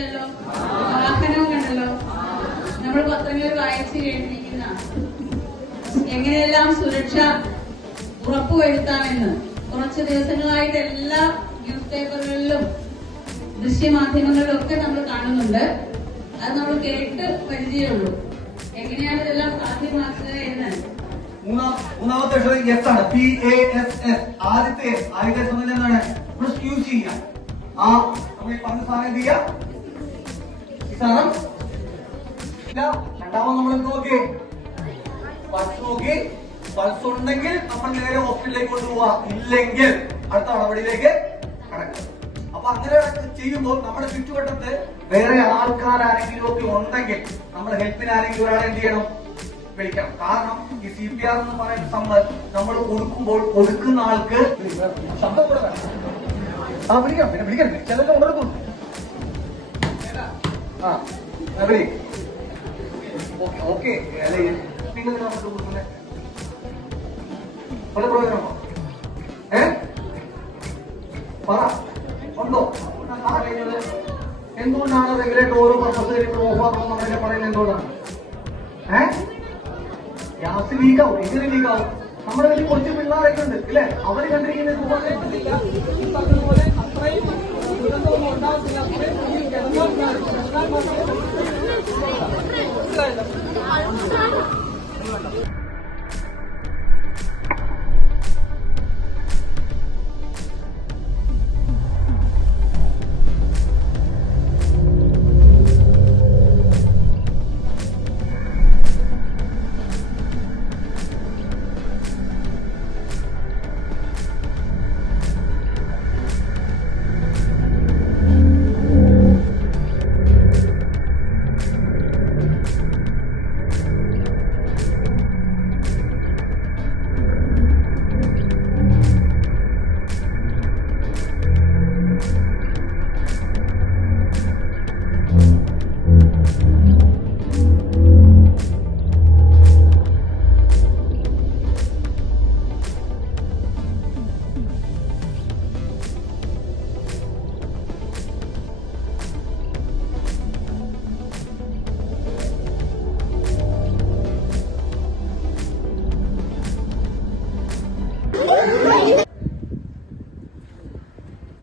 കണ്ടല്ലോ, വാഹനവും കണ്ടല്ലോ. നമ്മൾ പത്രങ്ങളിൽ വായിച്ചു കേട്ടിരിക്കുന്ന എങ്ങനെയെല്ലാം സുരക്ഷ ഉറപ്പുവരുത്താമെന്ന് കുറച്ച് ദിവസങ്ങളായിട്ട് എല്ലാ ന്യൂസ് പേപ്പറുകളിലും ദൃശ്യമാധ്യമങ്ങളിലും ഒക്കെ നമ്മൾ കാണുന്നുണ്ട്. അത് നമ്മൾ കേട്ട് പരിചയമുള്ളൂ. എങ്ങനെയാണ് ഇതെല്ലാം സാധ്യമാക്കുക എന്ന്. മൂന്നാമത്തെ അക്ഷരം എസ് ആണ്. PASS. ആദ്യത്തെ സമയം എന്താണ്? യൂസ് ചെയ്യാം. ആ നമ്മൾ ഈ പറഞ്ഞ സാധനം എന്ത് ചെയ്യാം? ഈ സാധനം ഇല്ല. രണ്ടാമത് നമ്മൾ എന്ത് നോക്കി? പൾസ് നോക്കി. പൾസ് ഉണ്ടെങ്കിൽ നമ്മൾ നേരെ ഹോസ്പിറ്റലിലേക്ക് കൊണ്ടുപോവാ, ഇല്ലെങ്കിൽ അടുത്ത നടപടിയിലേക്ക് കടക്കുക. അപ്പൊ അങ്ങനെ ചെയ്യുമ്പോൾ നമ്മുടെ ചുറ്റുവട്ടത്ത് വേറെ ആൾക്കാരെങ്കിലും ഒക്കെ ഉണ്ടെങ്കിൽ നമ്മൾ ഹെൽപ്പിന് ആരെങ്കിലും ഒരാളെ എന്ത് ചെയ്യണം? വിളിക്കണം. കാരണം ഈ CPR എന്ന് പറയുന്ന സംഭവം നമ്മൾ കൊടുക്കുന്ന ആൾക്ക് ശബ്ദം കൂടെ വേണം. വിളിക്കണം. പിന്നെ വിളിക്കണം. ചിലരെ ഉണർത്തും. ഓക്കെ നിങ്ങൾ നമുക്ക് കൊടുക്കുന്നത് പല പ്രയോജനമോ? പറ ഉണ്ടോ? എന്തുകൊണ്ടാണ് റെഗുലേറ്റർ ഓരോ പർപ്പസ് കഴിയുമ്പോൾ ഓഫാക്കണം നമ്മളെ പറയുന്നത്? എന്തുകൊണ്ടാണ്? ഗ്യാസ് ലീക്കാവും, എങ്ങനെ ലീക്കാവും? നമ്മുടെ വലിയ കുറച്ച് പിള്ളേരൊക്കെ ഉണ്ട് ഇല്ലേ? അവര് കണ്ടിരിക്കുന്നത് പറഞ്ഞതുപോലെ അത്രയും ദുരന്തമൊന്നും ഉണ്ടാവത്തില്ല.